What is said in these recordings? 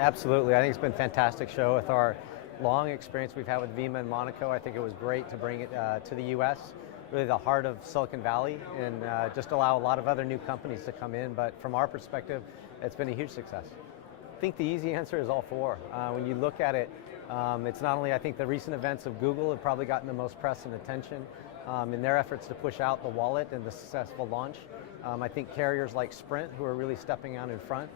Absolutely. I think it's been a fantastic show with our long experience we've had with WIMA in Monaco. I think it was great to bring it to the U.S., really the heart of Silicon Valley, and just allow a lot of other new companies to come in. But from our perspective, it's been a huge success. I think the easy answer is all four. When you look at it, it's not only, I think the recent events of Google have probably gotten the most press and attention in their efforts to push out the wallet and the successful launch. I think carriers like Sprint, who are really stepping out in front,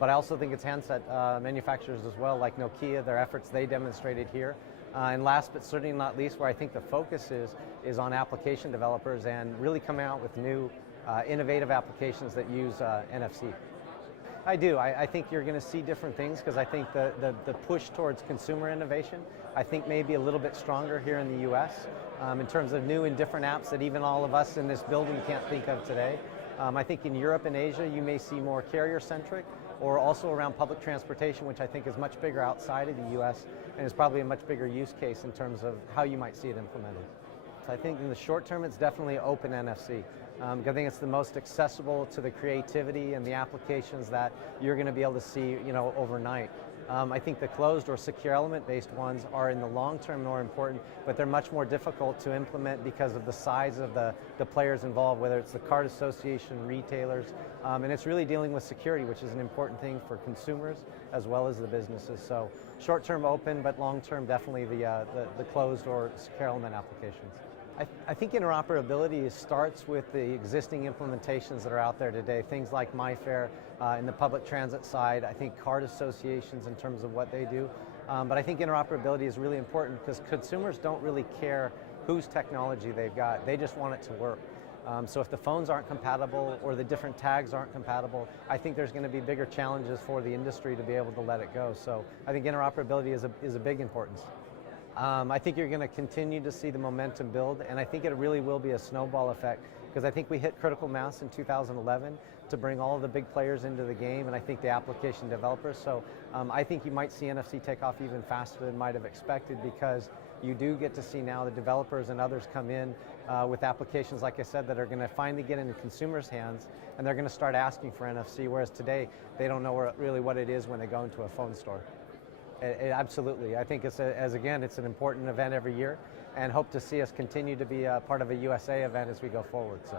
but I also think it's handset manufacturers as well, like Nokia, their efforts they demonstrated here. And last but certainly not least, where I think the focus is on application developers and really coming out with new innovative applications that use NFC. I do. I think you're going to see different things because I think the push towards consumer innovation, I think may be a little bit stronger here in the US in terms of new and different apps that even all of us in this building can't think of today. I think in Europe and Asia you may see more carrier-centric or also around public transportation, which I think is much bigger outside of the US and is probably a much bigger use case in terms of how you might see it implemented. So I think in the short term it's definitely open NFC. I think it's the most accessible to the creativity and the applications that you're going to be able to see, overnight. I think the closed or secure element-based ones are in the long term more important, but they're much more difficult to implement because of the size of the players involved, whether it's the card association, retailers, and it's really dealing with security, which is an important thing for consumers as well as the businesses. So short-term open, but long-term definitely the closed or secure element applications. I think interoperability starts with the existing implementations that are out there today, things like MyFare in the public transit side, I think card associations in terms of what they do, but I think interoperability is really important because consumers don't really care whose technology they've got, they just want it to work. So if the phones aren't compatible or the different tags aren't compatible, I think there's going to be bigger challenges for the industry to be able to let it go. So I think interoperability is a big importance. I think you're going to continue to see the momentum build, and I think it really will be a snowball effect because I think we hit critical mass in 2011 to bring all of the big players into the game, and I think the application developers. So I think you might see NFC take off even faster than might have expected because you do get to see now the developers and others come in with applications, like I said, that are going to finally get into consumers' hands, and they're going to start asking for NFC, whereas today they don't know really what it is when they go into a phone store. Absolutely. I think it's an important event every year and hope to see us continue to be a part of a USA event as we go forward. So.